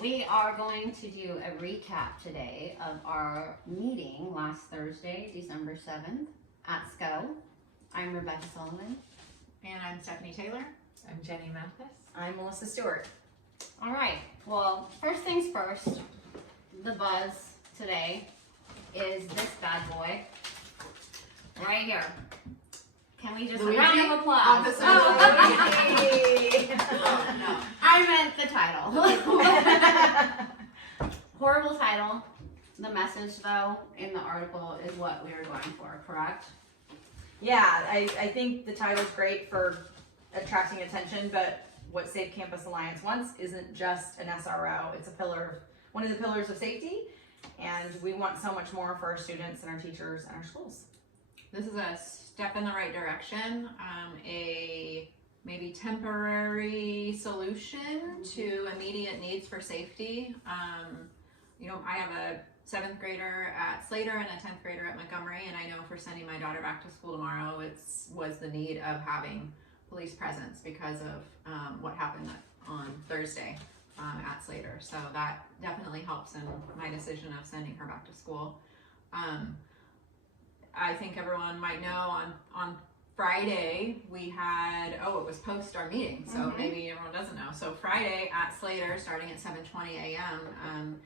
We are going to do a recap today of our meeting last Thursday, December 7th at SCO. I'm Rebecca Sullivan. And I'm Stephanie Taylor. I'm Jenny Mathis. I'm Melissa Stewart. All right, well, first things first, the buzz today is this bad boy right here. Can we just, a round of applause? Officer Luigi. Oh, no. I meant the title. Horrible title. The message, though, in the article is what we are going for, correct? Yeah, I think the title's great for attracting attention, but what Safe Campus Alliance wants isn't just an SRO. It's a pillar, one of the pillars of safety, and we want so much more for our students and our teachers and our schools. This is a step in the right direction, a maybe temporary solution to immediate needs for safety. I have a 7th grader at Slater and a 10th grader at Montgomery, and I know for sending my daughter back to school tomorrow, was the need of having police presence because of what happened on Thursday at Slater. So that definitely helps in my decision of sending her back to school. I think everyone might know on Friday we had, it was post our meeting, so maybe everyone doesn't know. So Friday at Slater, starting at 7:20 a.m.,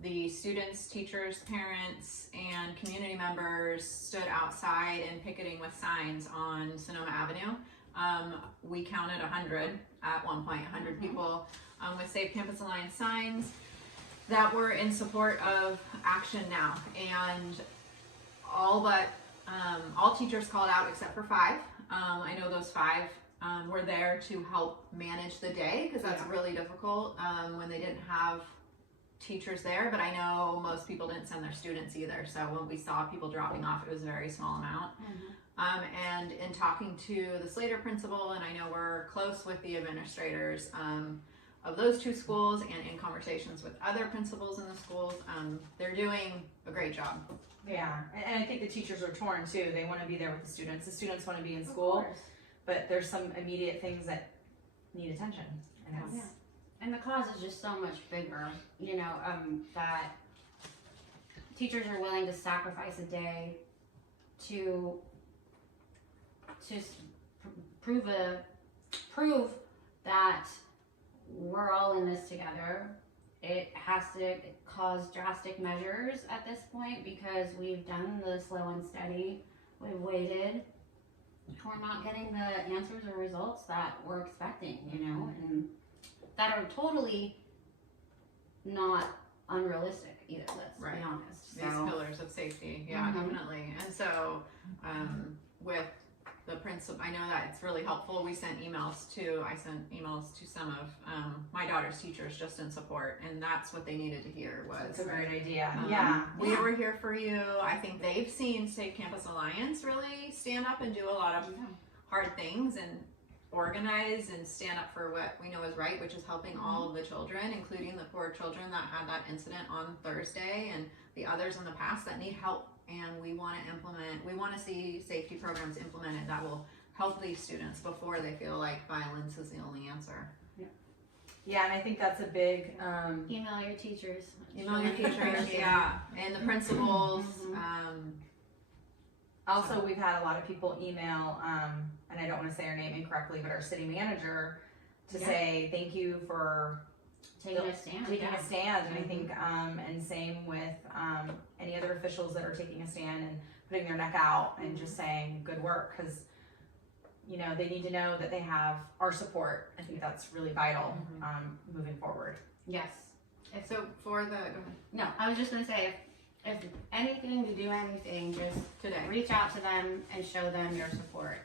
the students, teachers, parents, and community members stood outside and picketing with signs on Sonoma Avenue. We counted 100 at one point, 100 people with Safe Campus Alliance signs that were in support of Action Now. And all teachers called out except for 5. I know those 5 were there to help manage the day, because that's really difficult when they didn't have teachers there, but I know most people didn't send their students either. So when we saw people dropping off, it was a very small amount. And in talking to the Slater principal, and I know we're close with the administrators of those 2 schools, and in conversations with other principals in the schools, they're doing a great job. Yeah, and I think the teachers are torn too. They want to be there with the students. The students want to be in school, but there's some immediate things that need attention. And And the cause is just so much bigger, that teachers are willing to sacrifice a day to prove that we're all in this together. It has to cause drastic measures at this point because we've done the slow and steady. We've waited. We're not getting the answers or results that we're expecting, and that are totally not unrealistic either, let's be honest. These pillars of safety, definitely. And so with the principal, I know that it's really helpful. I sent emails to some of my daughter's teachers just in support, and that's what they needed to hear was, it's a great idea. We were here for you. I think they've seen Safe Campus Alliance really stand up and do a lot of hard things and organize and stand up for what we know is right, which is helping all of the children, including the 4 children that had that incident on Thursday and the others in the past that need help. And we want to see safety programs implemented that will help these students before they feel like violence is the only answer. Yeah, and I think that's a big Email your teachers. Email your teachers, and the principals. Also, we've had a lot of people email, and I don't want to say her name incorrectly, but our city manager to say thank you for taking a stand. a stand, and I think, and same with any other officials that are taking a stand and putting their neck out and just saying good work, because they need to know that they have our support. I think that's really vital moving forward. Yes. So go ahead. No, I was just gonna say, if anything to do anything, just Today. reach out to them and show them your support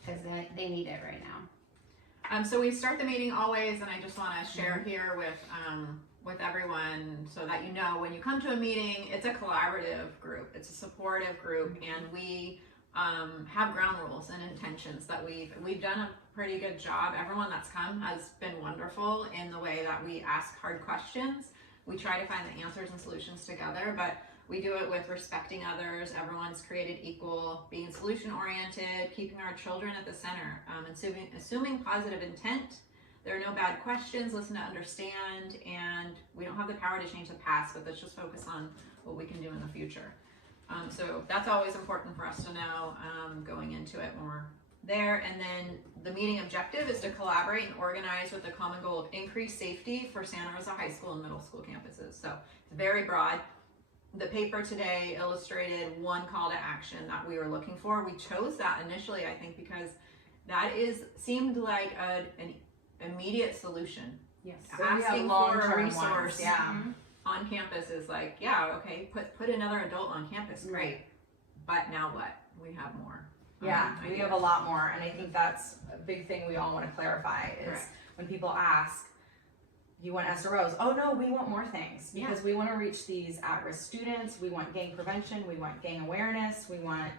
because they need it right now. So we start the meeting always, and I just want to share here with everyone so that when you come to a meeting, it's a collaborative group, it's a supportive group, and we have ground rules and intentions that we've done a pretty good job. Everyone that's come has been wonderful in the way that we ask hard questions. We try to find the answers and solutions together, but we do it with respecting others. Everyone's created equal, being solution oriented, keeping our children at the center, assuming positive intent, there are no bad questions, listen to understand, and we don't have the power to change the past, but let's just focus on what we can do in the future. So that's always important for us to know going into it more there. And then the meeting objective is to collaborate and organize with the common goal of increased safety for Santa Rosa High School and middle school campuses. So it's very broad. The paper today illustrated one call to action that we were looking for. We chose that initially, I think, because that seemed like an immediate solution. Yes. So we have Asking for a long-term resource ones, yeah. on campus is like, yeah, okay, put another adult on campus, great. But now what? We have more. Yeah, we ideas. have a lot more, and I think that's a big thing we all want to clarify is Correct. when people ask, you want SROs? Oh no, we want more things because we want to reach these at-risk students. We want gang prevention. We want gang awareness. We want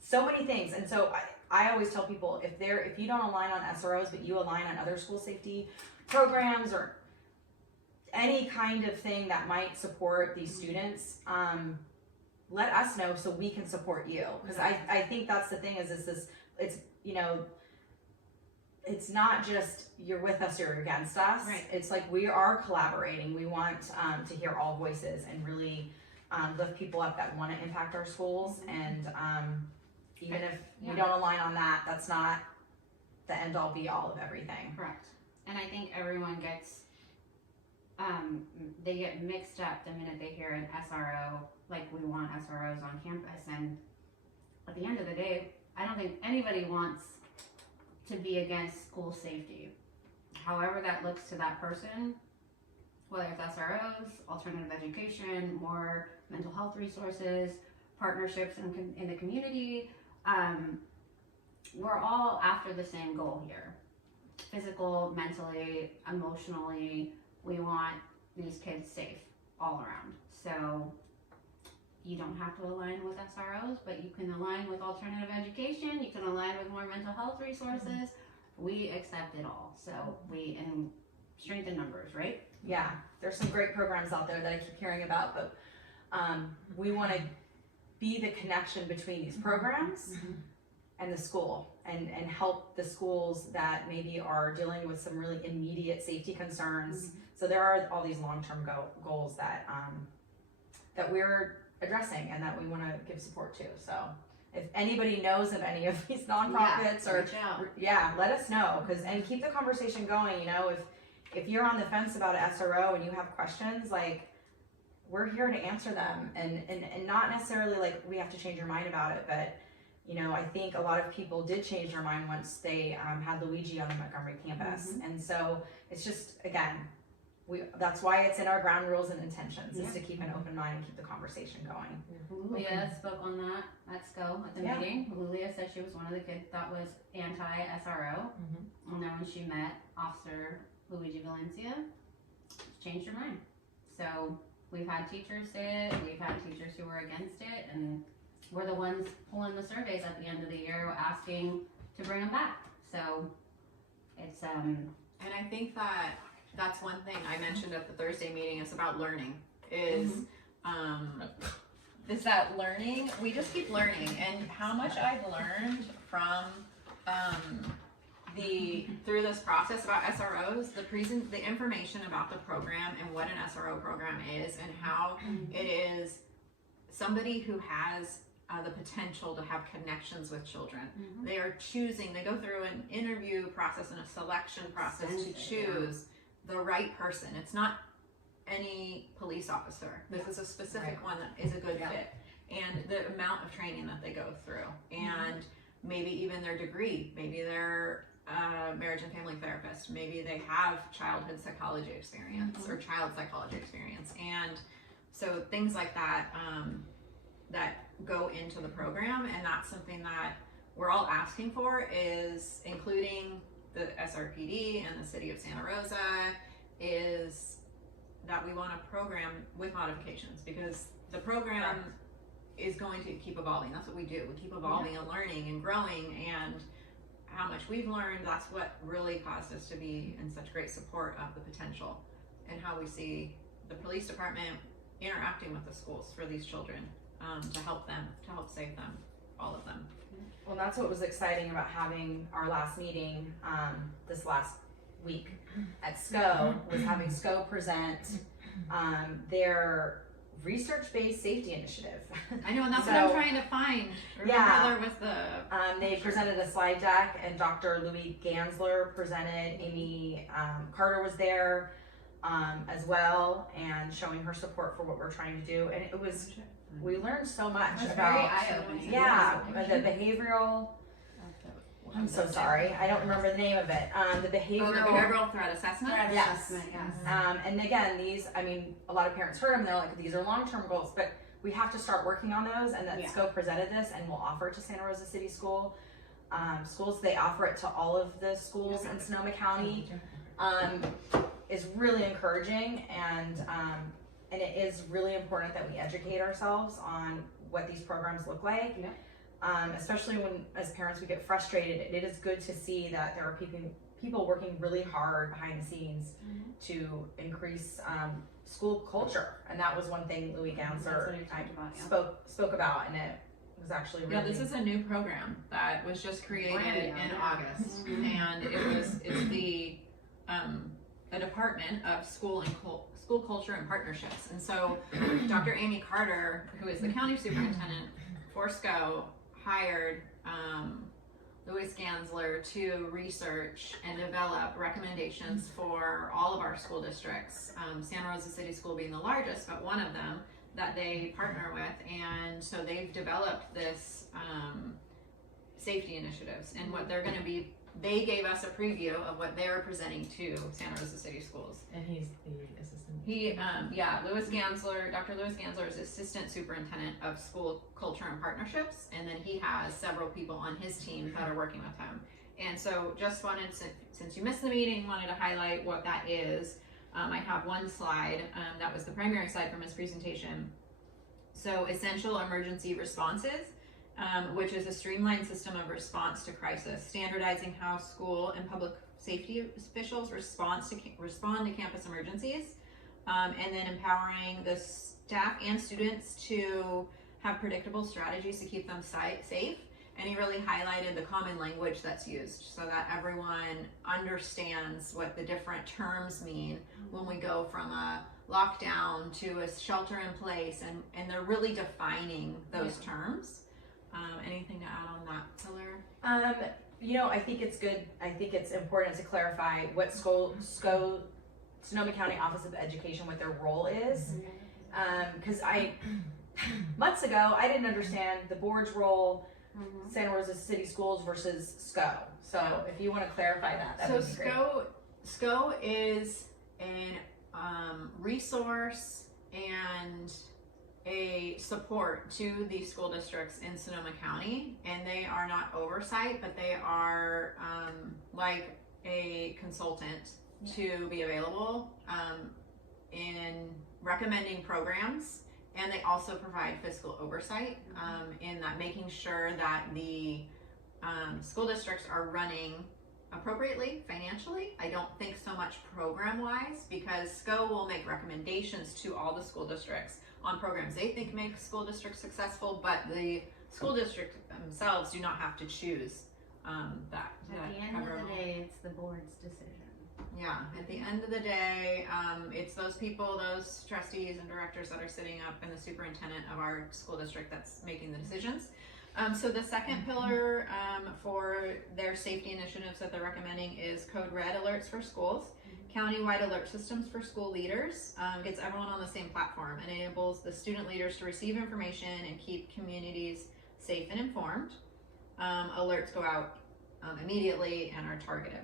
so many things. And so I always tell people if you don't align on SROs, but you align on other school safety programs or any kind of thing that might support these students, let us know so we can support you. Because I think that's the thing is this, it's, you know, it's not just you're with us, you're against us. Right. It's like we are collaborating. We want to hear all voices and really lift people up that want to impact our schools. And even if we don't align on that, that's not the end all be all of everything. Correct. And I think everyone gets, they get mixed up the minute they hear an SRO, like we want SROs on campus. And at the end of the day, I don't think anybody wants to be against school safety. However that looks to that person, whether it's SROs, alternative education, more mental health resources, partnerships in the community, we're all after the same goal here. Physical, mentally, emotionally, we want these kids safe all around. So you don't have to align with SROs, but you can align with alternative education, you can align with more mental health resources. We accept it all. So and strength in numbers, right? Yeah, there's some great programs out there that I keep hearing about, but we want to be the connection between these programs and the school and help the schools that maybe are dealing with some really immediate safety concerns. So there are all these long-term goals that that we're addressing and that we want to give support to. So if anybody knows of any of these nonprofits or reach out. let us know and keep the conversation going. You know, if you're on the fence about an SRO and you have questions, like we're here to answer them and not necessarily like we have to change your mind about it, but you know, I think a lot of people did change their mind once they had Luigi on the Montgomery campus. And so it's just, again, that's why it's in our ground rules and intentions is to keep an open mind and keep the conversation going. Lulia spoke on that at SCO at the meeting. Lulia said she was one of the kids that was anti-SRO. And then when she met Officer Luigi Valencia, she changed her mind. So we've had teachers say it, we've had teachers who were against it, and we're the ones pulling the surveys at the end of the year asking to bring them back. So it's And I think that's one thing I mentioned at the Thursday meeting. It's about learning. Is that learning? We just keep learning, and how much I've learned from through this process about SROs, the information about the program and what an SRO program is, and how it is somebody who has the potential to have connections with children. They are choosing. They go through an interview process and a selection process to choose the right person. It's not any police officer. This is a specific one that is a good fit. And the amount of training that they go through, and maybe even their degree, maybe they're a marriage and family therapist, maybe they have childhood psychology experience or child psychology experience. And so things like that that go into the program, and that's something that we're all asking for, is including the SRPD and the city of Santa Rosa, is that we want a program with modifications, because the program is going to keep evolving. That's what we do. We keep evolving and learning and growing, and how much we've learned, that's what really caused us to be in such great support of the potential and how we see the police department interacting with the schools for these children, to help them, to help save them, all of them. Well, that's what was exciting about having our last meeting this last week at SCO was having SCO present their research-based safety initiative. I know, and that's So- what I'm trying to find. Yeah. Remember there was the They presented a slide deck, and Dr. Louis Gansler presented. Amy Carter was there as well, and showing her support for what we're trying to do. And it was, we learned so much It's very about, eye-opening. yeah, the behavioral. I'm so sorry, I don't remember the name of it. The the behavioral. behavioral threat assessment. Threat Yes. assessment, yes. And again, these, I mean, a lot of parents heard them, they're like, these are long-term goals, but we have to start working on those, and that Yeah. SCO presented this, and we'll offer it to Santa Rosa City schools. They offer it to all of the schools in Sonoma County. Is really encouraging, and it is really important that we educate ourselves on what these programs look like. Yeah. Especially when, as parents, we get frustrated. It is good to see that there are people working really hard behind the scenes to increase school culture, and that was one thing Louis That's Gansler what he talked about, yeah. spoke about, and it was actually really. Yeah, this is a new program that was just created Brand new, in yeah. August, Mhm. and it's the Department of School Culture and Partnerships. And so Dr. Amy Carter, who is the county superintendent for SCO, hired Louis Gansler to research and develop recommendations for all of our school districts, Santa Rosa City School being the largest, but one of them that they partner with. And so they've developed this safety initiatives, and what they're going to be, they gave us a preview of what they're presenting to Santa Rosa City Schools. And he's the assistant. Louis Gansler, Dr. Louis Gansler is Assistant Superintendent of School Culture and Partnerships, and then he has several people on his team that are working with him. And so just wanted to, since you missed the meeting, wanted to highlight what that is. I have one slide, that was the primary slide from his presentation. So essential emergency responses, which is a streamlined system of response to crisis, standardizing how school and public safety officials respond to campus emergencies, and then empowering the staff and students to have predictable strategies to keep them safe. And he really highlighted the common language that's used so that everyone understands what the different terms mean when we go from a lockdown to a shelter in place, and they're really defining those terms. Anything to add on that pillar? I think it's good. I think it's important to clarify what Sonoma County Office of Education, what their role is. Because months ago, I didn't understand the board's role, Santa Rosa City Schools versus SCO. So if you want to clarify that would be great. SCO is an resource and a support to the school districts in Sonoma County, and they are not oversight, but they are like a consultant to be available in recommending programs, and they also provide fiscal oversight in that, making sure that the school districts are running appropriately financially. I don't think so much program wise, because SCO will make recommendations to all the school districts on programs they think make school districts successful, but the school district themselves do not have to choose that. At the end of the day, it's the board's decision. Yeah, at the end of the day, it's those people, those trustees and directors that are sitting up, and the superintendent of our school district that's making the decisions. So the second pillar for their safety initiatives that they're recommending is Code Red alerts for schools, countywide alert systems for school leaders, gets everyone on the same platform, and enables the student leaders to receive information and keep communities safe and informed. Alerts go out immediately and are targeted.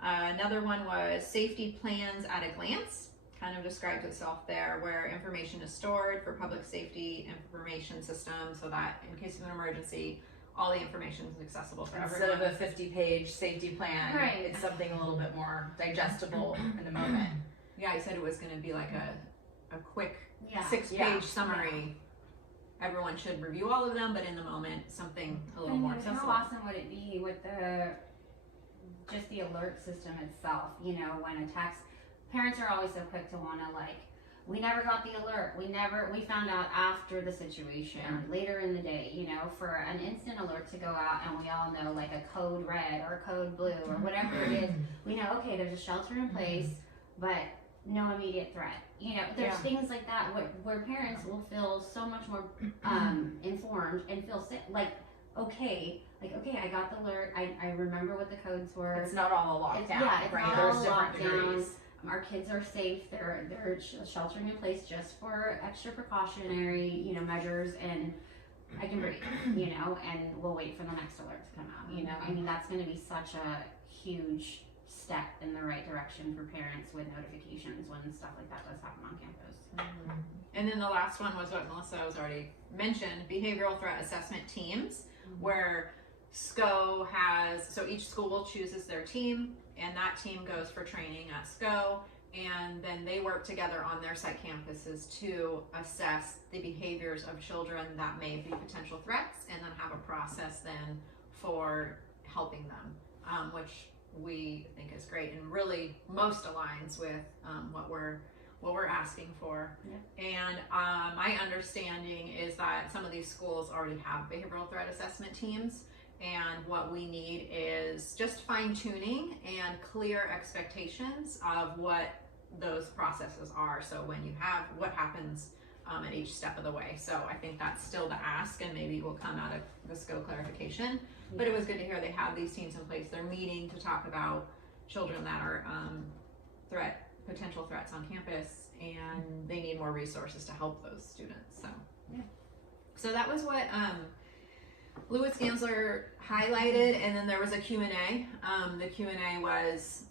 Another one was safety plans at a glance, kind of describes itself there, where information is stored for public safety information system, so that in case of an emergency, all the information is accessible for Instead everyone. of a 50-page safety plan, Right. it's something a little bit more digestible in the moment. Yeah, I said it was going to be like a quick Yeah. 6-page Yeah. summary. Everyone should review all of them, but in the moment, something a little more How accessible. awesome would it be with just the alert system itself? You know, when parents are always so quick to want to we never got the alert. We found out after the situation, later in the day, you know, for an instant alert to go out and we all know like a code red or a code blue or whatever it is, we know, okay, there's a shelter in place, but no immediate threat. You know, there's things like that where parents will feel so much more informed and feel okay, I got the alert, I remember what the codes were. It's not all a lockdown. It's right? not There's all different lockdown. degrees. Our kids are safe. They're sheltering in place just for extra precautionary, you know, measures, and I can breathe, you know, and we'll wait for the next alert to come out. You know, I mean, that's going to be such a huge step in the right direction for parents with notifications when stuff like that does happen on campus. And then the last one was what Melissa has already mentioned, behavioral threat assessment teams, where SCO has, so each school chooses their team, and that team goes for training at SCO, and then they work together on their site campuses to assess the behaviors of children that may be potential threats, and then have a process then for helping them, which we think is great and really most aligns with what we're asking for. And my understanding is that some of these schools already have behavioral threat assessment teams, and what we need is just fine tuning and clear expectations of what those processes are. So when you have what happens at each step of the way. So I think that's still the ask, and maybe will come out of the SCO clarification. But it was good to hear they have these teams in place. They're meeting to talk about children that are potential threats on campus, and they need more resources to help those students. So that was what Louis Gansler highlighted, and then there was a Q&A. The Q&A was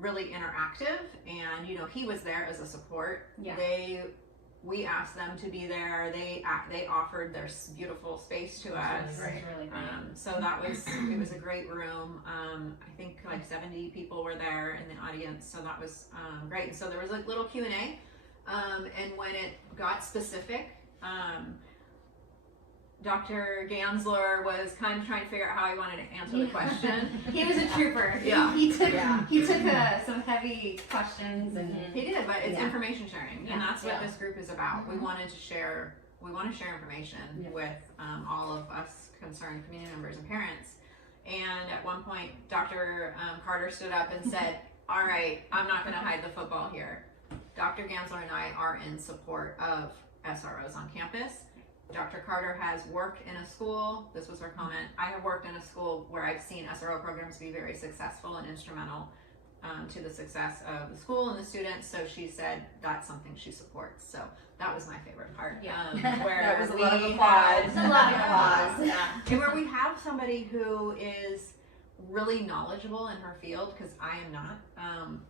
really interactive, and you know, he was there as a support. We asked them to be there. They offered their beautiful space to us. Really great. So that was, it was a great room. I think like 70 people were there in the audience, so that was great. And so there was a little Q&A, and when it got specific, Dr. Gansler was kind of trying to figure out how he wanted to answer the question. He was a trooper. Yeah. He took some heavy questions, and He did, but it's information sharing, Yeah. and that's what Yeah. this group is about. We wanted to share. We want to share information with all of us concerned community members and parents. And at one point, Dr. Carter stood up and said, "All right, I'm not going to hide the football here. Dr. Gansler and I are in support of SROs on campus. Dr. Carter has worked in a school," this was her comment, "I have worked in a school where I've seen SRO programs be very successful and instrumental to the success of the school and the students." So she said that's something she supports. So that was my favorite part. Yeah. Where That was a we lot of applause. It's a lot of applause. and where we have somebody who is really knowledgeable in her field, because I am not,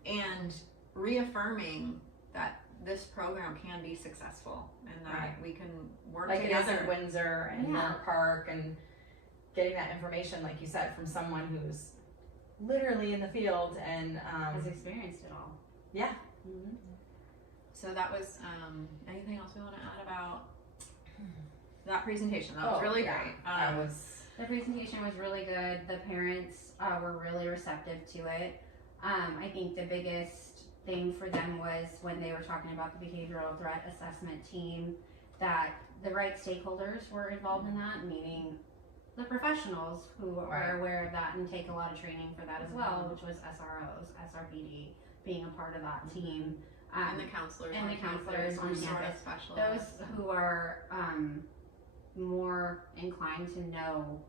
and reaffirming that this program can be successful and that we can work like together. it is in Windsor and Yeah. Miller Park, and getting that information, like you said, from someone who's literally in the field and has experienced it all. Yeah. Mm-hmm. So that was, anything else we want to add about that presentation? That was really great. That was The presentation was really good. The parents were really receptive to it. I think the biggest thing for them was when they were talking about the behavioral threat assessment team, that the right stakeholders were involved in that, meaning the professionals who are aware of that and take a lot of training for that as well, which was SROs, SRPD being a part of that team. and the counselors and on the counselors on campus, sort of campus. specialists. Those who are more inclined to know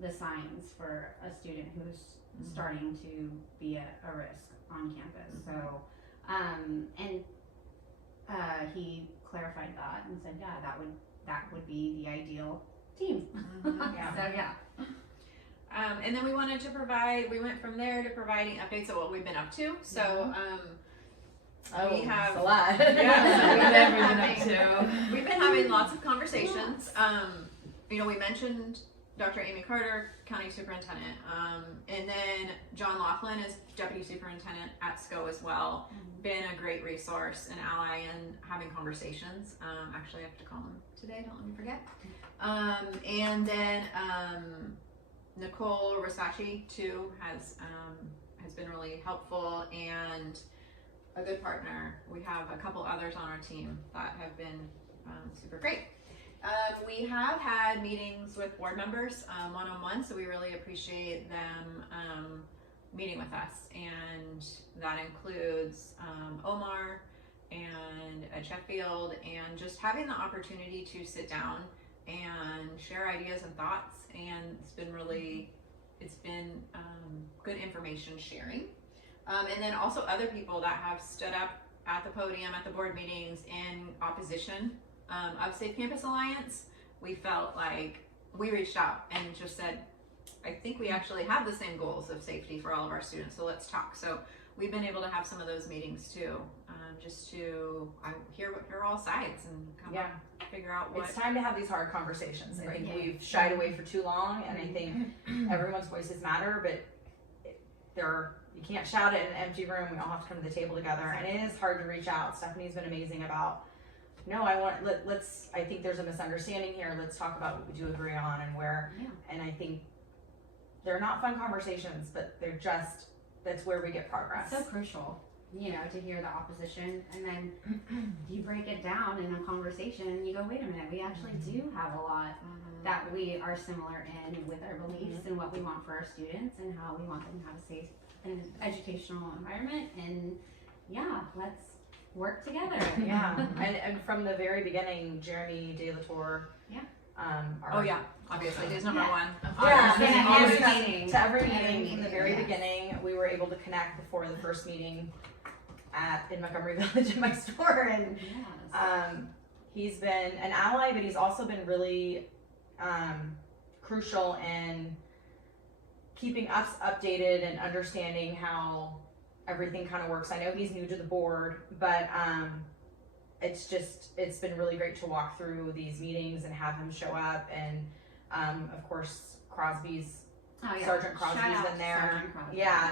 the signs for a student who's starting to be at a risk on campus. So, he clarified that and said, yeah, that would be the ideal team. Yeah. So yeah. And then we went from there to providing updates of what we've been up to. So, we have a lot. We've been having lots of conversations. You know, we mentioned Dr. Amy Carter, County Superintendent, and then John Laughlin is Deputy Superintendent at SCO as well. Been a great resource and ally in having conversations. Actually, I have to call him today, don't let me forget. And then Nicole Rosacci too has been really helpful, and a good partner. We have a couple others on our team that have been super great. We have had meetings with board members one-on-one, so we really appreciate them meeting with us, and that includes Omar and Sheffield, and just having the opportunity to sit down and share ideas and thoughts, and it's been good information sharing. And then also other people that have stood up at the podium at the board meetings in opposition of Safe Campus Alliance. We felt like we reached out and just said, I think we actually have the same goals of safety for all of our students, so let's talk. So we've been able to have some of those meetings too, just to hear all sides and kind of figure out what. It's time to have these hard conversations. I Right. think we've shied away for too long, and I think everyone's voices matter, but you can't shout it in an empty room. We all have to come to the table together, and it is hard to reach out. Stephanie's been amazing about, no, I think there's a misunderstanding here. Let's talk about what we do agree on and where, and I think they're not fun conversations, but that's where we get progress. So crucial, to hear the opposition, and then you break it down in a conversation and you go, wait a minute, we actually do have a lot that we are similar in with our beliefs and what we want for our students and how we want them to have a safe and educational environment, and let's work together. And from the very beginning, Jeremy De La Tour, obviously he's number one. Meeting. To every meeting from the very beginning, we were able to connect before the first meeting in Montgomery Village in my store, and he's been an ally, but he's also been really crucial in keeping us updated and understanding how everything kind of works. I know he's new to the board, but it's been really great to walk through these meetings and have him show up, and of course Sergeant Crosby's been there.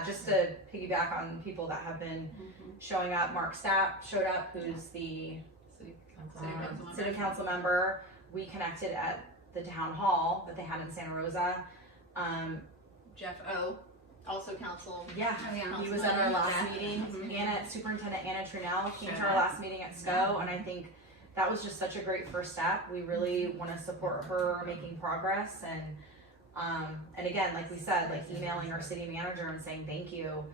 Just to piggyback on people that have been showing up. Mark Stapp showed up, who's the city council member. We connected at the town hall that they had in Santa Rosa. Jeff O, also council. He was at our last meeting. Superintendent Anna Trunell came to our last meeting at SCO, and I think that was just such a great first step. We really want to support her making progress, and again, like we said, like emailing our city manager and saying thank you.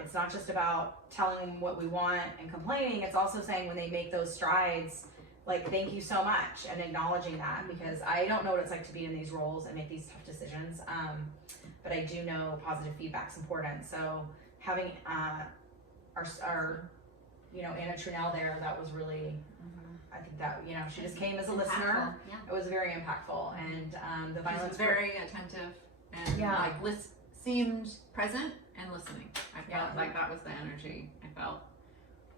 It's not just about telling them what we want and complaining, it's also saying when they make those strides, like thank you so much, and acknowledging that, because I don't know what it's like to be in these roles and make these tough decisions, but I do know positive feedback's important. So having our Anna Trunell there, that was really, I think that, she just came as a listener. It was very impactful, and the violence was very attentive and seemed present and listening. I felt like that was the energy I felt.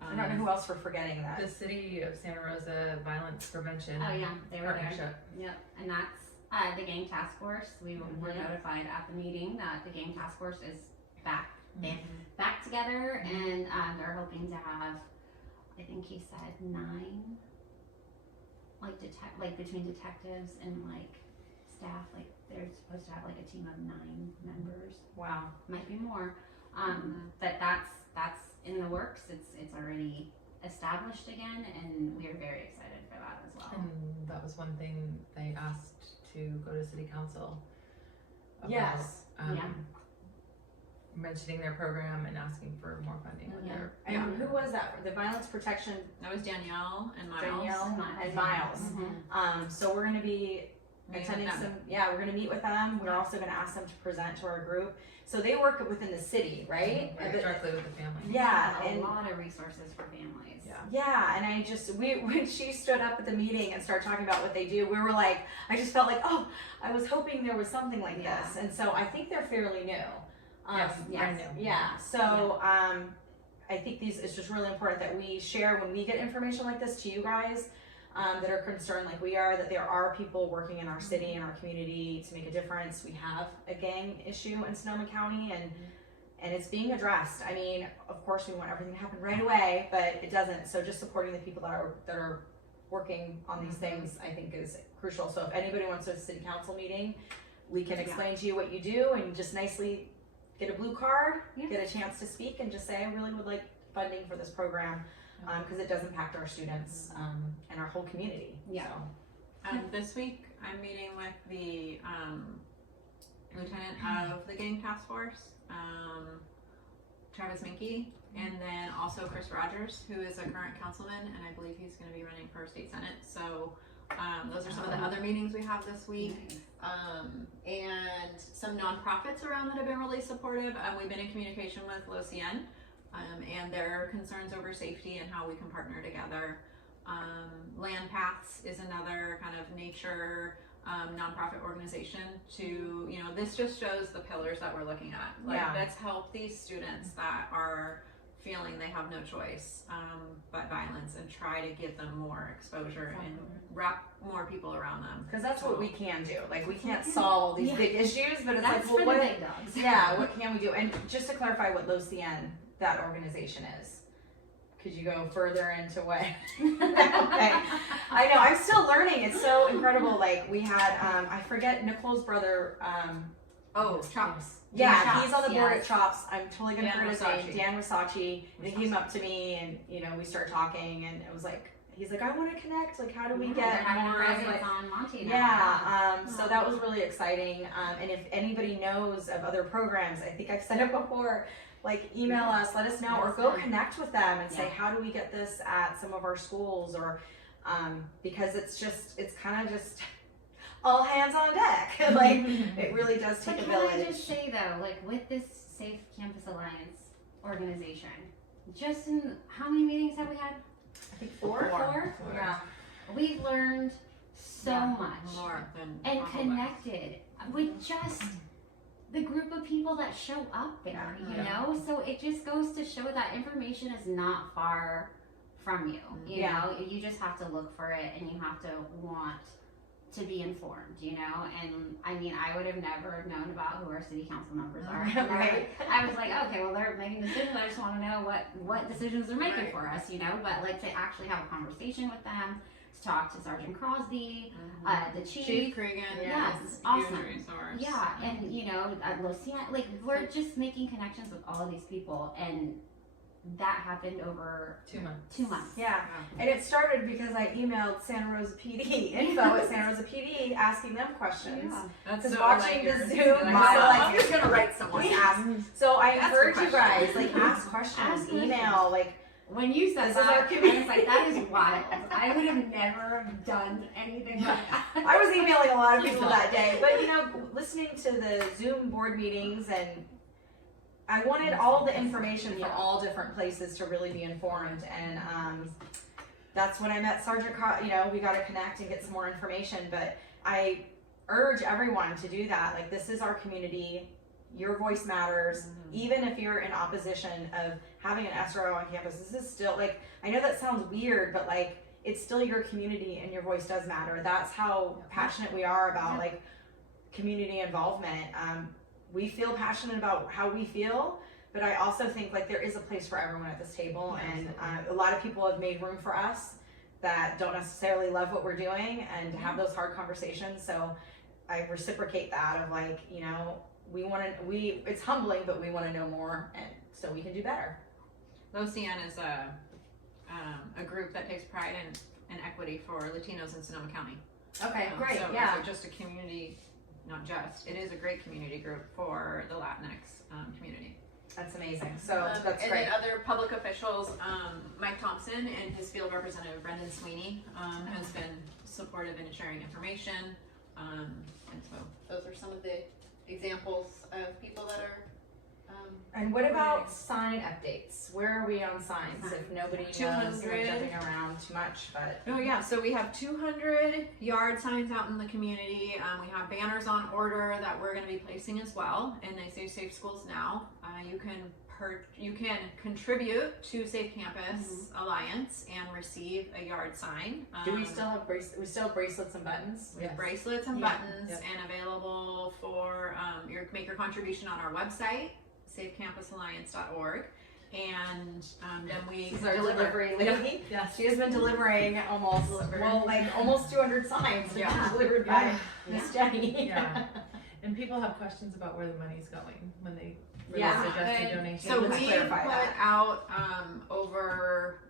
I don't know who else we're forgetting that. The City of Santa Rosa Violence Prevention They were there. Partnership. And that's the gang task force. We were notified at the meeting that the gang task force is back together, and they're hoping to have, I think he said 9, between detectives and staff, they're supposed to have a team of 9 members. Wow. Might be more. But that's in the works. It's already established again, and we are very excited for that as well. And that was one thing they asked to go to City Council about. Yes. Mentioning their program and asking for more funding. And who was that? The violence protection. That was Danielle and Miles. And Miles. So we're going to be attending we're going to meet with them. We're also going to ask them to present to our group. So they work within the city, right? Directly with the family. A lot of resources for families. And when she stood up at the meeting and started talking about what they do, we were like, I just felt like, oh, I was hoping there was something like this. And so I think they're fairly new. So I think it's just really important that we share when we get information like this to you guys that are concerned like we are, that there are people working in our city and our community to make a difference. We have a gang issue in Sonoma County, and it's being addressed. I mean, of course we want everything to happen right away, but it doesn't. So just supporting the people that are working on these things, I think, is crucial. So if anybody wants to a city council meeting, we can explain to you what you do and just nicely get a blue card, get a chance to speak, and just say, I really would like funding for this program, because it does impact our students, and our whole community. Yeah. So. This week, I'm meeting with the lieutenant of the gang task force, Travis Minke, and then also Chris Rogers, who is a current councilman, and I believe he's going to be running for state senate. So those are some of the other meetings we have this week. And some nonprofits around that have been really supportive. We've been in communication with LoCN and their concerns over safety and how we can partner together. Land Paths is another kind of nature nonprofit organization to, you know, this just shows the pillars that we're looking at. Like, let's help these students that are feeling they have no choice but violence, and try to give them more exposure and wrap more people around them. Because that's what we can do. Like, we can't solve these big issues, but it's That's like, well, for what? the big dogs. Yeah, what can we do? And just to clarify what LoCN, that organization is. Could you go further into what? Okay. I know, I'm still learning. It's so incredible. Like, we had, I forget Nicole's brother. Oh, Chops. Yeah, Chops, he's on the board yes. at Chops. I'm totally gonna Dan forget his name. Versace. Dan Versace. And he came up to me, and you know, we started talking, and it was like, he's like, I want to connect. Like, how do we They're get having a more? presence Like, on Monty now. yeah, so that was really exciting. And if anybody knows of other programs, I think I've said it before, like, email us, let us know, or go connect with them and say, Yeah. how do we get this at some of our schools? Or because it's kind of just all hands on deck. Like, it really does take But a can village. I just say though, like with this Safe Campus Alliance organization, just in how many meetings have we had? I think four. Four. Yeah. We've learned so much More than and all of us. connected with just the group of people that show up there, you know? So it just goes to show that information is not far from you. You know, you just have to look for it, and you have to want to be informed, you know? And I mean, I would have never known about who our city council members are. Right. I was like, okay, well, they're making decisions. I just want to know what decisions they're making for us, you know? But like to actually have a conversation with them, to talk to Sergeant Crosby, the Chief Cregan, Yes, is awesome. a huge resource. yeah, and you know, LoCN, like we're just making connections with all of these people, and that happened over 2 months. 2 months. Yeah, and it started because I emailed Santa Rosa PD, info at Santa Rosa PD, asking them questions. Yeah. That's Because so watching like the yours. Zoom, Like, my, so like, I'm just gonna write someone. We ask. So I Ask encourage a you guys, like, ask questions, Ask questions. email, like, When you said This is that, our I was like, that is wild. I would have never done anything like that. I was emailing a lot of people that day, but you know, listening to the Zoom board meetings, and I wanted all the information from all different places to really be informed, and that's when I met Sergeant you know, we got to connect and get some more information, but I urge everyone to do that. Like, this is our community. Your voice matters, even if you're in opposition of having an SRO on campus. This is still, like, I know that sounds weird, but like, it's still your community and your voice does matter. That's how passionate we are about like community involvement. We feel passionate about how we feel, but I also think like there is a place for everyone at this table, and a lot of people have made room for us that don't necessarily love what we're doing, and to have those hard conversations. So I reciprocate that of like, you know, it's humbling, but we want to know more, and so we can do better. LoCN is a group that takes pride in equity for Latinos in Sonoma County. Okay, great, So yeah. it's just a community, not just, it is a great community group for the Latinx community. That's amazing. So that's and great. then other public officials, Mike Thompson and his field representative Brendan Sweeney has been supportive in sharing information. And so those are some of the examples of people that are And what about sign updates? Where are we on signs? If nobody knows, we're 200. jumping around too much, but Oh yeah, so we have 200 yard signs out in the community. We have banners on order that we're going to be placing as well, and they say Safe Schools Now. You can contribute to Safe Campus Alliance and receive a yard sign. do we still have bracelets and buttons? We have bracelets and Yeah. buttons, and available for make your contribution on our website, safecampusalliance.org, and then we This is our deliver. delivery lady. Yes. She has been delivering almost 200 signs Yeah. delivered by Miss Jenny. Yeah. And people have questions about where the money's going when they for the Yeah. suggested Good. donation. So we let's put clarify that. out over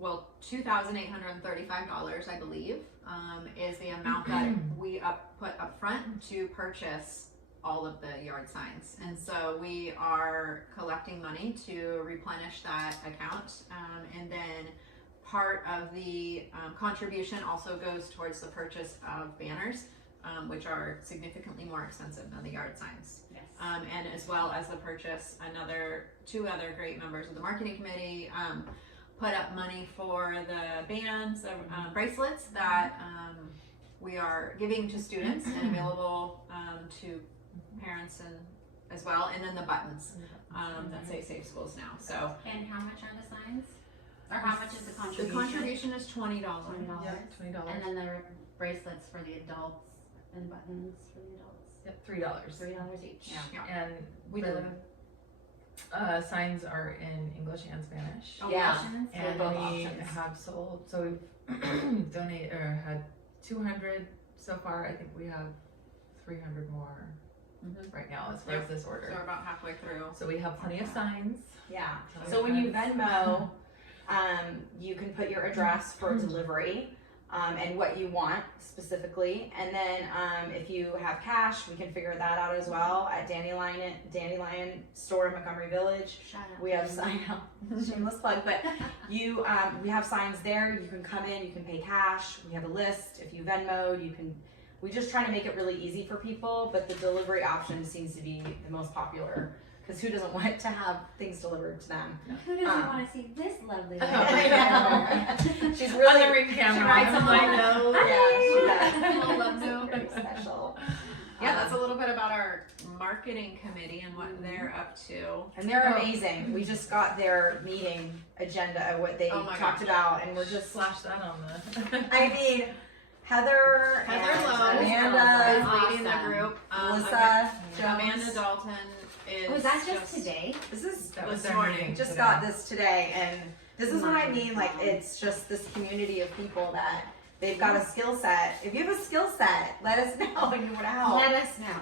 $2,835, I believe, is the amount that we put up front to purchase all of the yard signs. And so we are collecting money to replenish that account, and then part of the contribution also goes towards the purchase of banners, which are significantly more expensive than the yard signs. Yes. And as well as the purchase, two other great members of the marketing committee put up money for the bands, bracelets that we are giving to students and available to parents and as well, and then the buttons that say Safe Schools Now. So And how much are the signs? Or how much is the the contribution? contribution is $20. $20. Yeah, $20. And then the bracelets for the adults and buttons for the adults. Yep, $3. $3 each. Yeah. And We the deliver. signs are in English and Spanish. Yeah. Options? And both we options. have sold, so we've donated or had 200 so far. I think we have 300 more right now as far as this So order. we're about halfway through. So we have plenty of signs. Yeah. So So when you that's- Venmo, you can put your address for delivery, and what you want specifically. And then, if you have cash, we can figure that out as well at Dandelion store in Montgomery Village. Shout out. We have sign out, shameless plug, but you, we have signs there. You can come in, you can pay cash. We have a list. If you Venmoed, you can, we just try to make it really easy for people, but the delivery option seems to be the most popular. Because who doesn't want to have things delivered to them? Who doesn't want to see this lovely Oh, lady? I know. She's On really, the ring camera. She writes on my nose. yeah, she Little does. love note. Very special. Yeah, that's a little bit about our marketing committee and what they're up to. And they're amazing. We just got their meeting agenda, what they Oh my talked gosh. about, and we're just, Flash that on the. I mean, Heather Heather and Lowe Amanda, is leading the Awesome. group. Melissa, Amanda Jones. Dalton is. Was that just today? This is, That was This their morning. meeting just today. got this today, and this is what I mean, like, it's just this community of people that they've got a skill set. If you have a skill set, let us know and you want to help. Let us know.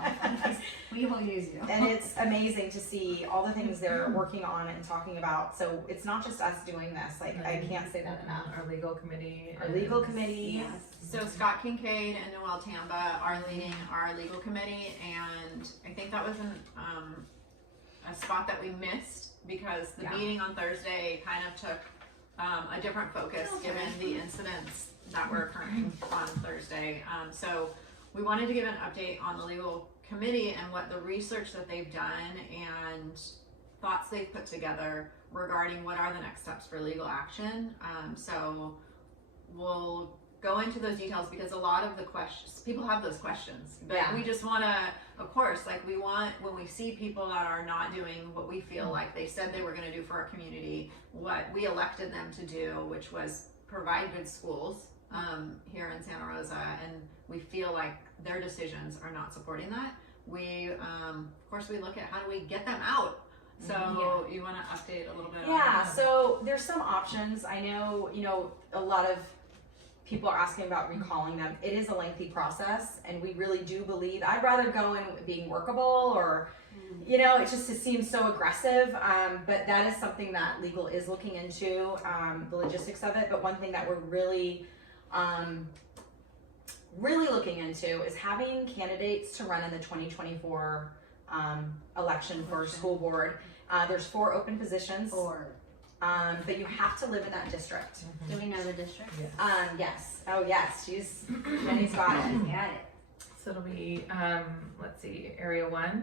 We will use you. And it's amazing to see all the things they're working on and talking about. So it's not just us doing this. Like, I can't say that enough. Our legal committee. Our legal committee. Yes. So Scott Kincaid and Noel Tamba are leading our legal committee, and I think that was a spot that we missed because the Yeah. meeting on Thursday kind of took a different focus Okay. given the incidents that were occurring on Thursday. So we wanted to give an update on the legal committee and what the research that they've done and thoughts they've put together regarding what are the next steps for legal action. So we'll go into those details because a lot of the questions, people have those questions, but Yeah. we just want to, of course, like we want, when we see people that are not doing what we feel like they said they were going to do for our community, what we elected them to do, which was provide good schools here in Santa Rosa, and we feel like their decisions are not supporting that. We, of course, we look at how do we get them out. So you want to update a little bit on Yeah, that? so there's some options. I know, a lot of people are asking about recalling them. It is a lengthy process, and we really do believe, I'd rather go in being workable or, it seems so aggressive. But that is something that legal is looking into, the logistics of it. But one thing that we're really looking into is having candidates to run in the 2024 election for school board. There's 4 open positions, but you have to live in that district. Do we know the district? Yeah. Yes. Oh, yes. Jenny's got it. Got it. So it'll be, let's see, Area 1,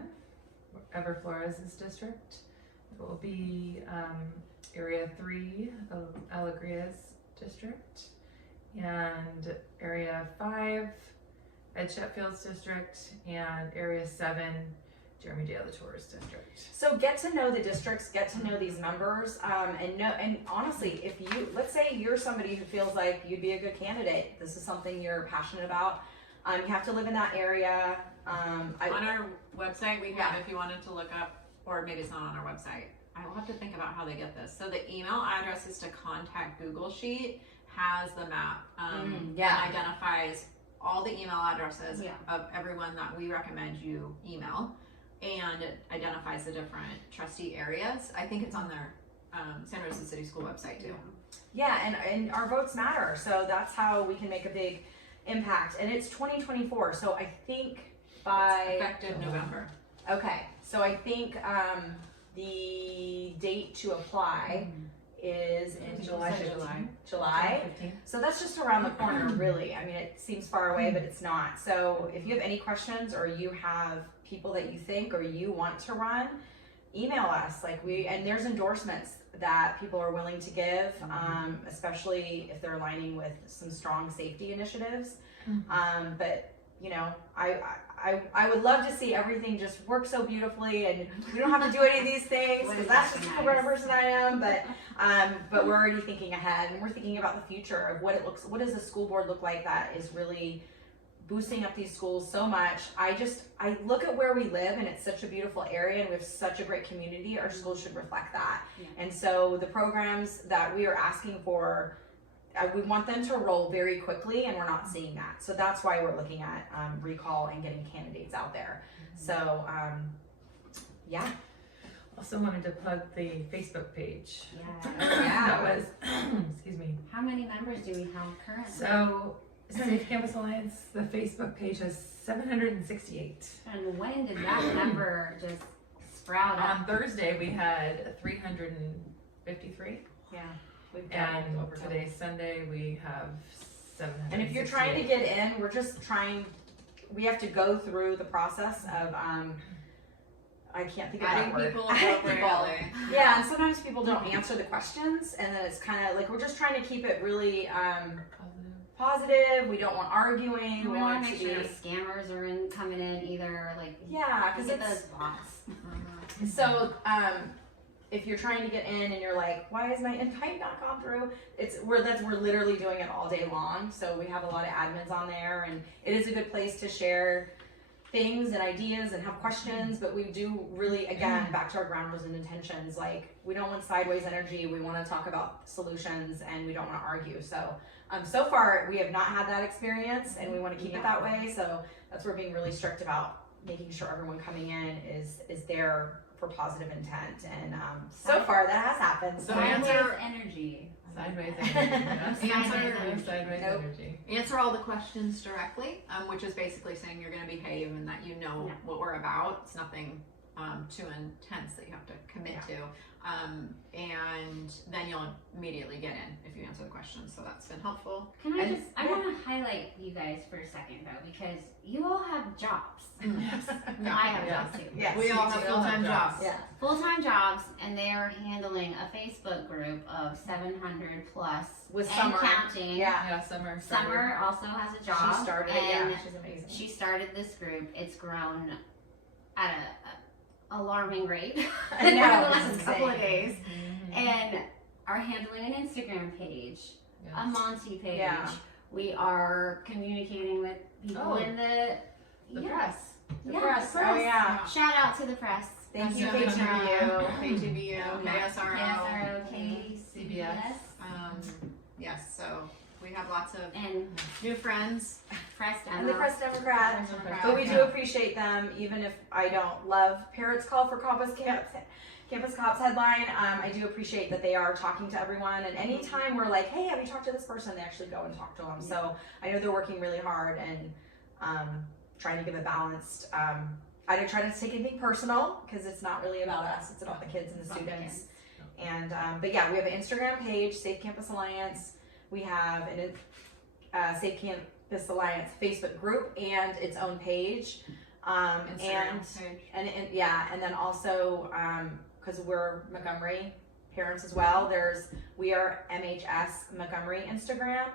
Ever Flores' district. It will be Area 3 of Alegria's district. And Area 5, Ed Sheffield's district. And Area 7, Jeremy De La Torre's district. So get to know the districts, get to know these members, and honestly, if let's say you're somebody who feels like you'd be a good candidate, this is something you're passionate about, you have to live in that area. On our website, we have, Yeah. if you wanted to look up, or maybe it's not on our website, I will have to think about how they get this. So the email address is to contact Google Sheet, has the map, yeah. and identifies all the email addresses Yeah. of everyone that we recommend you email. and it identifies the different trustee areas. I think it's on their Santa Rosa City School website too. Yeah, and our votes matter, so that's how we can make a big impact. And it's 2024, so I think by Effective November. okay, so I think the date to apply is in July Said 15th. July. 15th. So that's just around the corner, really. I mean, it seems far away, but it's not. So if you have any questions or you have people that you think or you want to run, email us. And there's endorsements that people are willing to give, especially if they're aligning with some strong safety initiatives. But you know, I would love to see everything just work so beautifully, and we don't have to do any of these things because that's just the kind of person I am. But we're already thinking ahead, and we're thinking about the future of what does a school board look like that is really boosting up these schools so much. I look at where we live, and it's such a beautiful area, and we have such a great community. Our schools should reflect that. Yeah. And so the programs that we are asking for, we want them to roll very quickly, and we're not seeing that. So that's why we're looking at recall and getting candidates out there. So yeah. Also wanted to plug the Facebook page. Yeah. That was, excuse me. How many members do we have currently? So Safe Campus Alliance, the Facebook page has 768. And when did that number just sprout up? On Thursday we had 353, Yeah. We've and doubled over today's Sunday we have 768. And if you're trying to get in, we're just trying, we have to go through the process of, I can't think of Adding that word. people Adding people. appropriately. Yeah, and sometimes people don't answer the questions, and then it's kind of like, we're just trying to keep it really positive. We don't want arguing. We We want want to it to make sure be, scammers are coming in either, like, yeah, because get it's, those bots. so, if you're trying to get in and you're like, why is my invite not gone through? We're literally doing it all day long. So we have a lot of admins on there, and it is a good place to share things and ideas and have questions. But we do really, again, back to our ground rules and intentions. Like, we don't want sideways energy. We want to talk about solutions, and we don't want to argue. So, so far we have not had that experience, and we want to keep it that way. So that's where we're being really strict about making sure everyone coming in is there for positive intent, and so far that has happened. So Sideways energy. Sideways energy. Answer- Sideways Nope. energy. Answer all the questions directly, which is basically saying you're going to behave and that you know Yeah. what we're about. It's nothing too intense that you have to commit to. And then you'll immediately get in if you answer the questions. So that's been helpful. Can I And- just, I want to highlight you guys for a second though, because you all have jobs. Yeah. I have Yeah. jobs too. Yes, We all we have do all have full-time jobs. jobs. yeah, Full-time jobs, and they are handling a Facebook group of 700 plus with and Summer, counting. yeah, Yeah, Summer. Summer also has a job. she started it. and Yeah, she's amazing. she started this group. It's grown at a alarming rate I in the know, last it's couple of insane. days, and are handling an Instagram page, a Monty page. Yeah. We are communicating with people Oh, in the The yeah. press. The Yeah, press. the Oh press. yeah. Shout out to the press. Thank you, That's KTVU. KTVU, KSRO. KSRO, CBS. Yes, so we have lots of and new friends. Press And the Press Democrat. Democrat. But we do appreciate them, even if I don't love Parents Call for Campus Cops headline. I do appreciate that they are talking to everyone, and anytime we're like, hey, have you talked to this person, they actually go and talk to them. So I know they're working really hard and trying to give a balanced. I don't try not to take anything personal because it's not really about us; it's about the kids and the About the students. And but yeah, we have an Instagram page, Safe Campus Alliance. We have an Safe Campus Alliance Facebook group and its own page. Instagram And page. and then also because we're Montgomery parents as well, we are MHS Montgomery Instagram,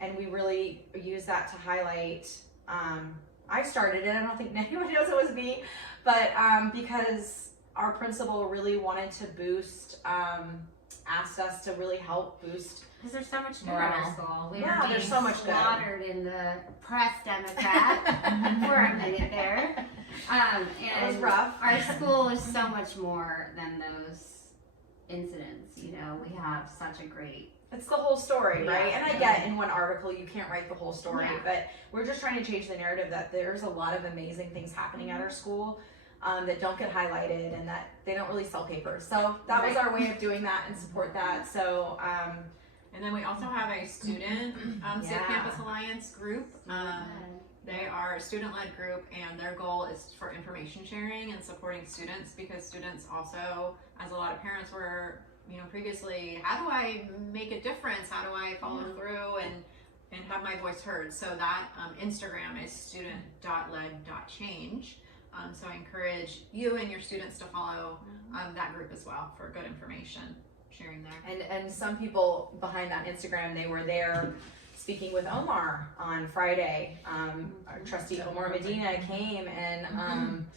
and we really use that to highlight. I started it. I don't think anyone knows it was me, but because our principal really wanted to boost, asked us to really help boost. because there's so much good at our school. We Yeah, were there's being so much good. slaughtered in the Press Democrat for a minute there. It was And rough. our school is so much more than those incidents. You know, we have such a great. It's the whole story, right? Yeah. And I get in one article you can't write the whole story, Yeah. but we're just trying to change the narrative that there's a lot of amazing things happening at our school. that don't get highlighted and that they don't really sell papers. So that was our way of doing that and support that. So And then we also have a student Safe Yeah. Campus Alliance group. They are a student-led group, and their goal is for information sharing and supporting students, because students also, as a lot of parents were, previously, how do I make a difference? How do I follow through and have my voice heard? So that Instagram is student.led.change. So I encourage you and your students to follow that group as well for good information sharing there. and some people behind that Instagram, they were there speaking with Omar on Friday. Our trustee Omar Medina came and To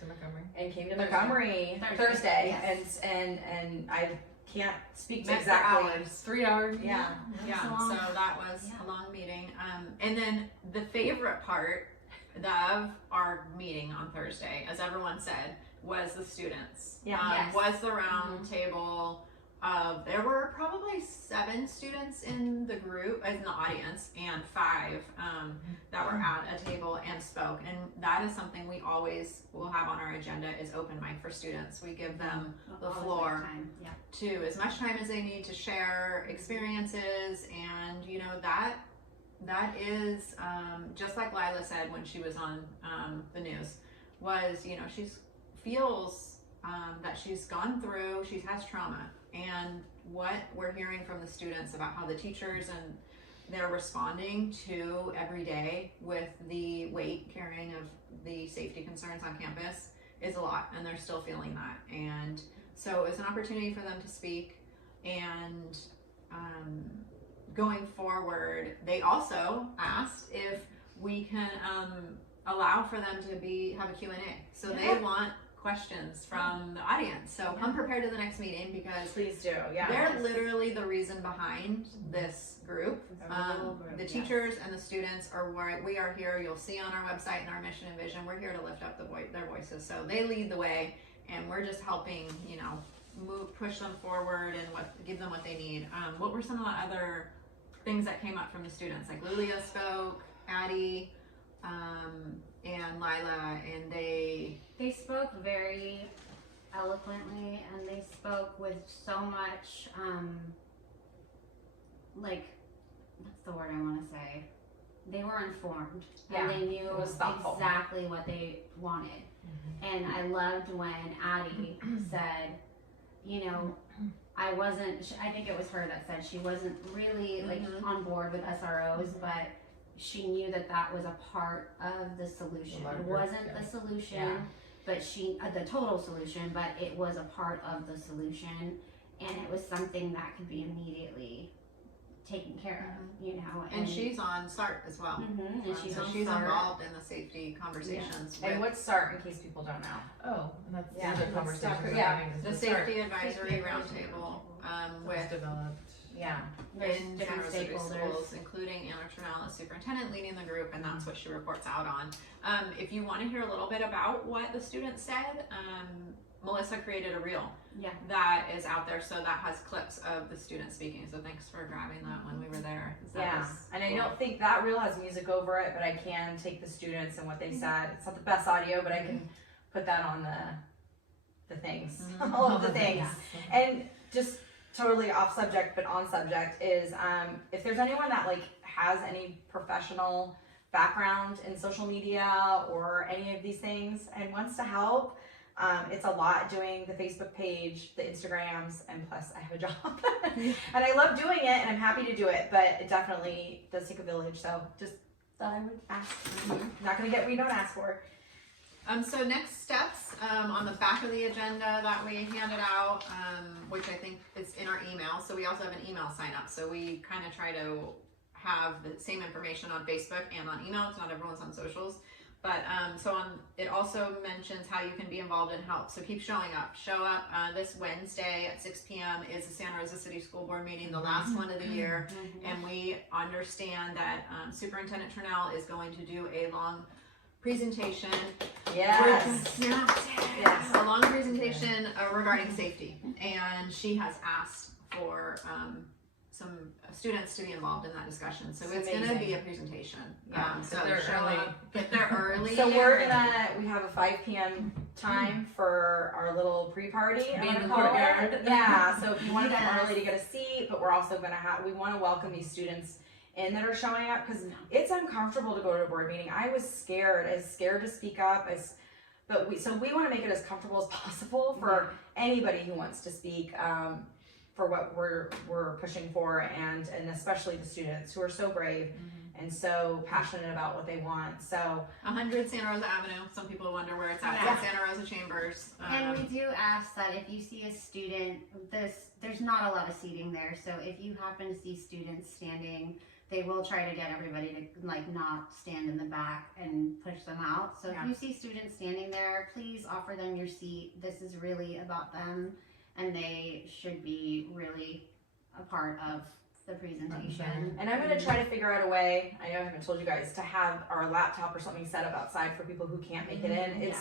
Montgomery. came to Montgomery Thursday, yes. and I can't speak to Met for exactly. hours. 3 hours. Yeah. Yeah, so that was a long meeting. And then the favorite part of our meeting on Thursday, as everyone said, was the students. Yeah. Yes. Was the round table. There were probably 7 students in the group, in the audience, and 5 that were at a table and spoke. And that is something we always will have on our agenda, is open mic for students. We give them the All floor time. Yeah. to as much time as they need to share experiences, and that is just like Lila said when she was on the news, was she's feels that she's gone through, she has trauma, and what we're hearing from the students about how the teachers and they're responding to every day with the weight carrying of the safety concerns on campus is a lot, and they're still feeling that. And so it's an opportunity for them to speak. And going forward, they also asked if we can allow for them to have a Q&A. So Yeah. they want questions from the audience. So come prepared to the next meeting, because Please do. Yeah. they're literally the reason behind this group. The teachers and the students are where we are here. You'll see on our website and our mission and vision, we're here to lift up their voices. So they lead the way, and we're just helping, push them forward and give them what they need. What were some of the other things that came up from the students? Like Lulia spoke, Addie, and Lila, and they spoke very eloquently, and they spoke with so much what's the word I want to say, they were informed. Yeah, And they knew it was thoughtful. exactly what they wanted. And I loved when Addie said, I think it was her that said she wasn't really on board with SROs, but she knew that was a part of the solution. It wasn't the solution, but the total solution, but it was a part of the solution, and it was something that could be immediately taken care of, and she's on SART as well. and she's So on she's SART. involved in the safety conversations And with what's SART, in case people don't know? Oh, and that's Yeah. the other conversation Dr. we're yeah. having is the with SART. Safety Advisory Safety Roundtable Was with developed. Yeah. There's in different General City stakeholders. Schools, including Anna Trinell as superintendent, leading the group, and that's what she reports out on. If you want to hear a little bit about what the students said, Melissa created a reel Yeah. that is out there, so that has clips of the students speaking. So thanks for grabbing that when we were there. That Yeah, was and I cool. don't think that reel has music over it, but I can take the students and what they said. It's not the best audio, but I can put that on the things, all of the things. And just totally off subject, but on subject is if there's anyone that has any professional background in social media or any of these things and wants to help. It's a lot doing the Facebook page, the Instagrams, and plus I have a job. And I love doing it, and I'm happy to do it, but it definitely does take a village, so just thought I would ask. Not gonna get what you don't ask for. So next steps on the back of the agenda that we handed out, which I think is in our email. So we also have an email sign up. So we kind of try to have the same information on Facebook and on email. It's not everyone's on socials. But it also mentions how you can be involved and help. So keep showing up. Show up this Wednesday at 6 p.m. is the Santa Rosa City School Board meeting, the last one of the year. And we understand that Superintendent Trinell is going to do a long presentation. Yes. Yes. A long presentation regarding safety. And she has asked for students to be involved in that discussion. So It's it's going to be amazing. a presentation. Yeah, So get there show early. up, get there early. So we have a 5 p.m. time for our little pre-party. Be I'm in gonna the call it. courtyard. Yeah, so if you want to Yes. come early to get a seat, but we're also gonna we want to welcome these students in that are showing up because it's uncomfortable to go to a board meeting. I was scared to speak up but we want to make it as comfortable as possible for anybody who wants to speak. For what we're pushing for, and especially the students who are so brave and so passionate about what they want. So 100 Santa Rosa Avenue. Some people wonder where it's at. It's Yeah. at Santa Rosa Chambers. And we do ask that if you see a student, there's not a lot of seating there, so if you happen to see students standing, they will try to get everybody to like not stand in the back and push them out. So Yeah. if you see students standing there, please offer them your seat. This is really about them, and they should be really a part of the presentation. And I'm gonna try to figure out a way, I know I haven't told you guys, to have our laptop or something set up outside for people who can't make it in.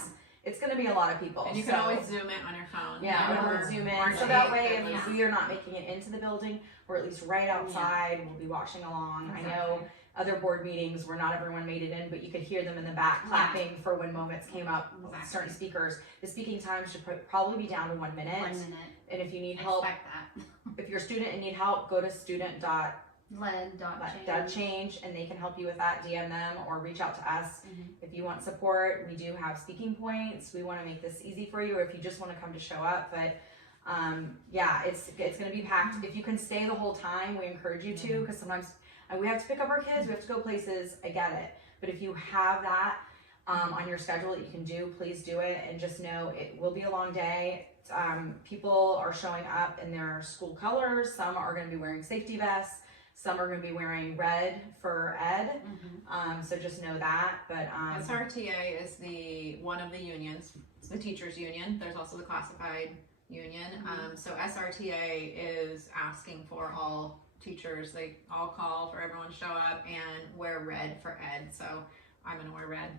It's gonna be a lot of people. And you can always zoom it on your phone. Yeah, Or we'll zoom in, March so that 8th, way it if was- we are not making it into the building, we're at least right outside, we'll be watching along. I know other board meetings where not everyone made it in, but you could hear them in the back clapping for when moments came up with Exactly. certain speakers. The speaking time should probably be down to 1 minute. 1 minute. And if you need help, Expect that. if you're a student and need help, go to Lead.change. student.change and they can help you with that. DM them or reach out to us. Mhm. If you want support, we do have speaking points. We want to make this easy for you, or if you just want to come to show up. But yeah, it's going to be packed. If you can stay the whole time, we encourage you to, because sometimes we have to pick up our kids, we have to go places. I get it, but if you have that on your schedule that you can do, please do it, and just know it will be a long day. People are showing up in their school colors. Some are going to be wearing safety vests. Some are going to be wearing red for ed. Mhm. So just know that. But SRTA is one of the unions. It's the teachers union. There's also the classified union. So SRTA is asking for all teachers. They all call for everyone to show up and wear red for ed. So I'm gonna wear red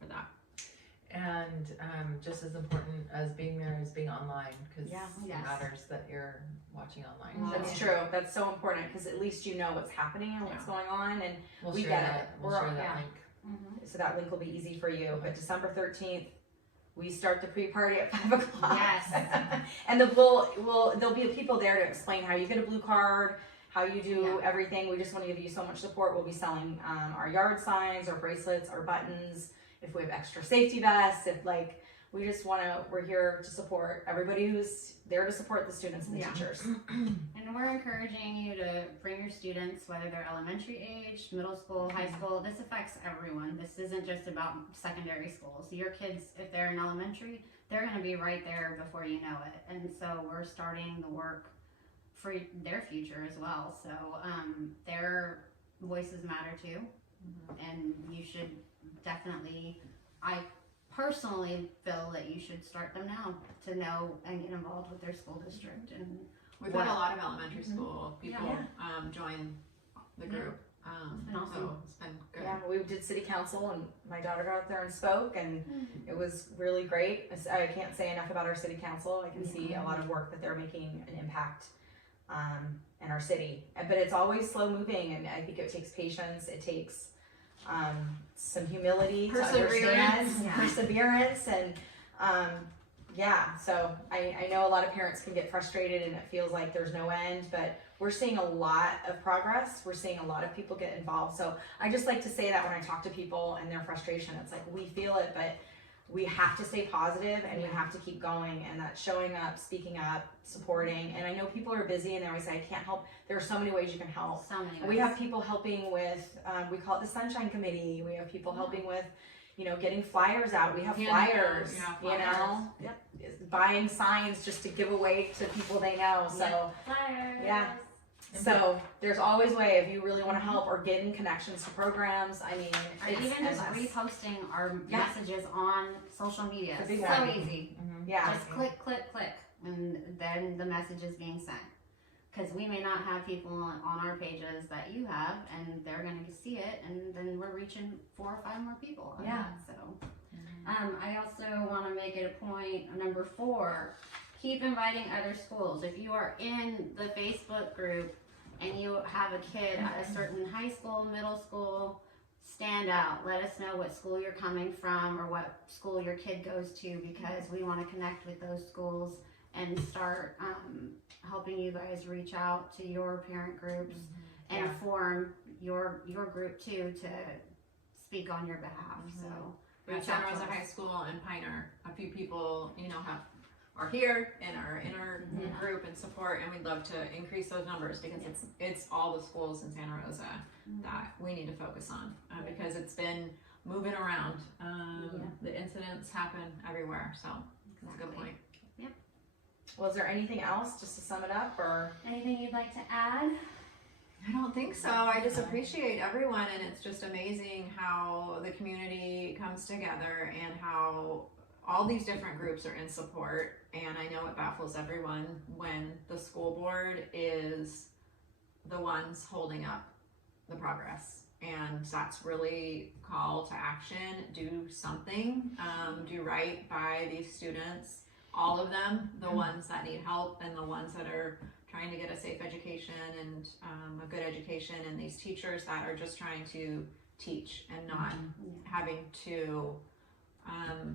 for that. And just as important as being there is being online, because Yeah. it Yes. matters that you're watching online. Mhm. that's true. That's so important because at least you know what's happening and what's going on, and We'll We share get that. it. We'll We're- share that yeah. link. Mhm. so that link will be easy for you. But December 13th, we start the pre-party at 5 o'clock. Yes. And there'll be people there to explain how you get a blue card, how you do everything. We just want to give you so much support. We'll be selling our yard signs, our bracelets, our buttons. If we have extra safety vests, we're here to support everybody who's there to support the students and the Yeah. teachers. And we're encouraging you to bring your students, whether they're elementary age, middle school, high school. This affects everyone. This isn't just about secondary schools. Your kids, if they're in elementary, they're going to be right there before you know it. And so we're starting the work for their future as well. So their voices matter too. And you should definitely, I personally feel that you should start them now to know and get involved with their school district. And We've had a Wow. lot of elementary school people Yeah. join the group. been awesome. So it's been good. Yeah, we did city council and my daughter got out there and spoke, and it was really great. I can't say enough about our city council. I can see a lot of work that they're making an impact in our city. But it's always slow moving, and I think it takes patience. It takes some humility to understand, perseverance, and so I know a lot of parents can get frustrated and it feels like there's no end, but we're seeing a lot of progress. We're seeing a lot of people get involved. So I just like to say that when I talk to people and their frustration, it's like we feel it, but we have to stay positive and we have to keep going, and that's showing up, speaking up, supporting. And I know people are busy and they always say, I can't help. There are so many ways you can help. So many ways. We have people helping with, we call it the Sunshine Committee. We have people helping with, getting flyers out. We have flyers, buying signs just to give away to people they know. So, Flyers. so there's always a way if you really want to help or getting connections to programs. I mean, Or it's even just endless. reposting our Yeah. messages on social media. It's a big So one. easy. Yeah. Just click, click, click, and then the message is being sent. Because we may not have people on our pages that you have, and they're going to see it, and then we're reaching 4 or 5 more people. On Yeah. that, so, I also want to make it a point. Number 4, keep inviting other schools. If you are in the Facebook group and you have a kid at a certain high school, middle school, stand out. Let us know what school you're coming from or what school your kid goes to, because we want to connect with those schools and start helping you guys reach out to your parent groups and Yeah. form your group too to speak on your behalf. So At reach Santa out to Rosa us. High School and Pioneer, a few people, are here in our group and support, and we'd love to increase those numbers because it's all the schools in Santa Rosa that we need to focus on because it's been moving around. The incidents happen everywhere, so that's a good point. Was there anything else, just to sum it up, or? Anything you'd like to add? I don't think so. I just appreciate everyone, and it's just amazing how the community comes together and how all these different groups are in support. And I know it baffles everyone when the school board is the ones holding up the progress. And that's really call to action. Do something. Do right by these students. All of them, the ones that need help and the ones that are trying to get a safe education and a good education, and these teachers that are just trying to teach and not having to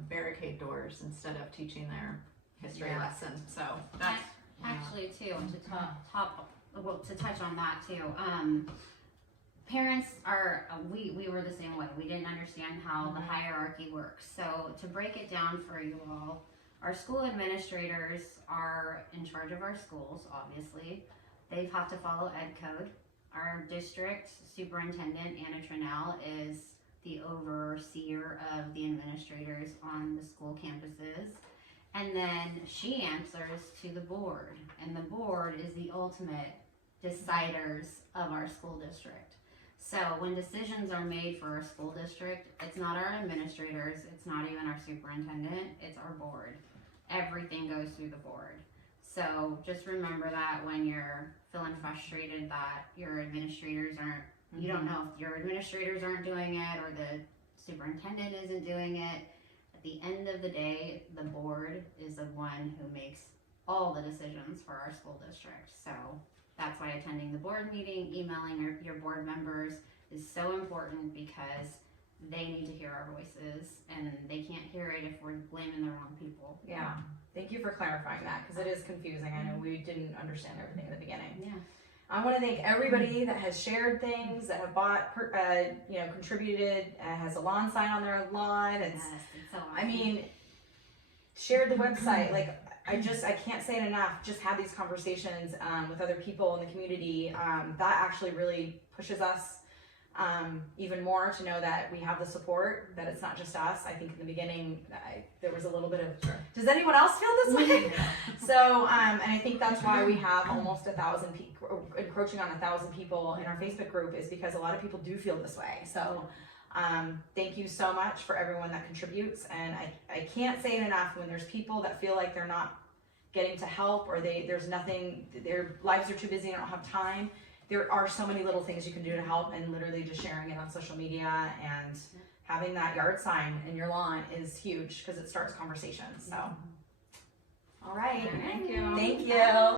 barricade doors instead of teaching their history lesson. So that's Actually, too, to touch on that too. Parents are we were the same way. We didn't understand how the hierarchy works. So to break it down for you all, our school administrators are in charge of our schools. Obviously, they have to follow ed code. Our district superintendent Anna Trinnell is the overseer of the administrators on the school campuses. And then she answers to the board, and the board is the ultimate deciders of our school district. So when decisions are made for our school district, it's not our administrators, it's not even our superintendent, it's our board. Everything goes through the board. So just remember that when you're feeling frustrated that your administrators aren't, you don't know if your administrators aren't doing it or the superintendent isn't doing it. At the end of the day, the board is the one who makes all the decisions for our school district. So that's why attending the board meeting, emailing your board members is so important, because they need to hear our voices, and they can't hear it if we're blaming the wrong people. Yeah, thank you for clarifying that, because it is confusing. I know we didn't understand everything in the beginning. Yeah. I want to thank everybody that has shared things, that have bought, contributed, has a lawn sign on their lawn. Yes, it's so awesome. I mean, shared the website. Like, I can't say it enough. Just have these conversations with other people in the community. That actually really pushes us even more to know that we have the support, that it's not just us. I think in the beginning, there was a little bit of, does anyone else feel this way? So, and I think that's why we have almost 1,000 people, encroaching on 1,000 people in our Facebook group, is because a lot of people do feel this way. So, thank you so much for everyone that contributes. And I can't say it enough, when there's people that feel like they're not getting to help, or there's nothing, their lives are too busy and don't have time. There are so many little things you can do to help, and literally just sharing it on social media and having that yard sign in your lawn is huge, because it starts conversations. So, all right. Thank you. Thank you.